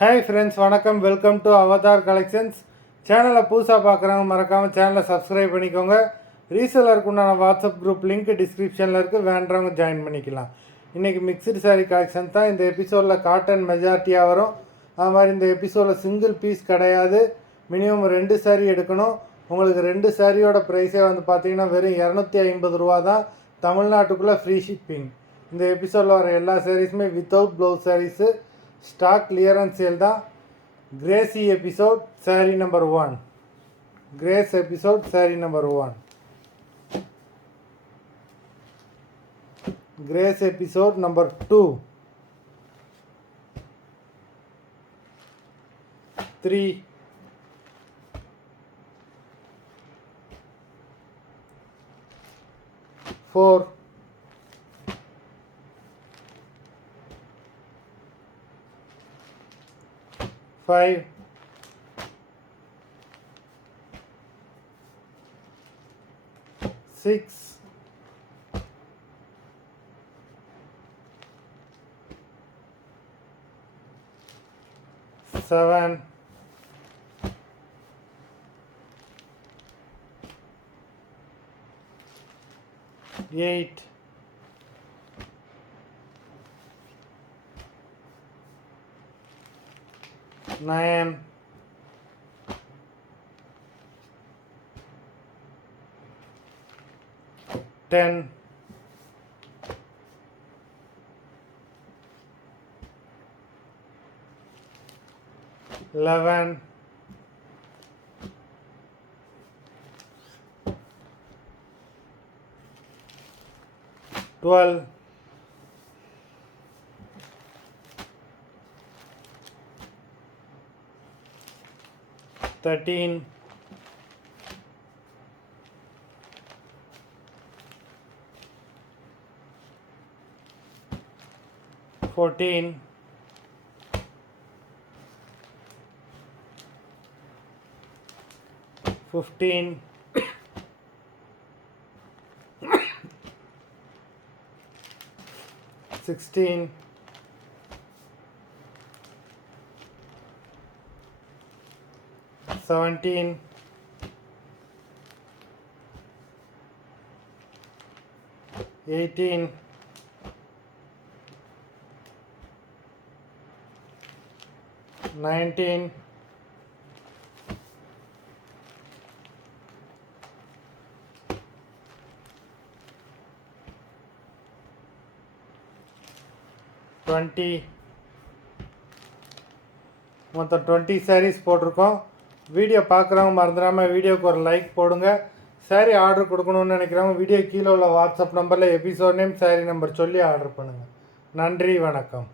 Hi friends, வணக்கம். Welcome to Avatar collections. சேனலை புதுசாக பார்க்குறவங்க மறக்காமல் சேனலை சப்ஸ்கிரைப் பண்ணிக்கோங்க. ரீசெலருக்கு உண்டான வாட்ஸ்அப் குரூப் லிங்க் டிஸ்கிரிப்ஷனில் இருக்குது, வேண்டவங்க ஜாயின் பண்ணிக்கலாம். இன்றைக்கி மிக்சடு சாரீ கலெக்ஷன் தான் இந்த எபிசோடில். காட்டன் மெஜாரிட்டியாக வரும். அது மாதிரி இந்த எபிசோடில் சிங்கிள் பீஸ் கிடையாது. மினிமம் 2 சாரீ எடுக்கணும். உங்களுக்கு 2 சாரியோட ப்ரைஸே வந்து பார்த்திங்கன்னா வெறும் 250 ரூபா தான். தமிழ்நாட்டுக்குள்ளே ஃப்ரீ ஷிப்பிங். இந்த எபிசோடில் வர எல்லா சாரீஸுமே without blouse saris. Stock clearance sale दा Gracy episode sari number 1 Grace episode sari number 1 Grace episode number 2 3 4 5 6 7 8 9 10 11 12 13 14 15 16 17 18 19 20 மொத்தம் 20 sarees போட்டிருக்கோம். வீடியோ பார்க்குறவங்க மறந்துடாமல் வீடியோக்கு ஒரு லைக் போடுங்க. சாரீ ஆர்டர் கொடுக்கணுன்னு நினைக்கிறவங்க வீடியோ கீழே உள்ள வாட்ஸ்அப் நம்பரில் எபிசோட் நேம் சாரீ நம்பர் சொல்லி ஆர்டர் பண்ணுங்கள். நன்றி, வணக்கம்.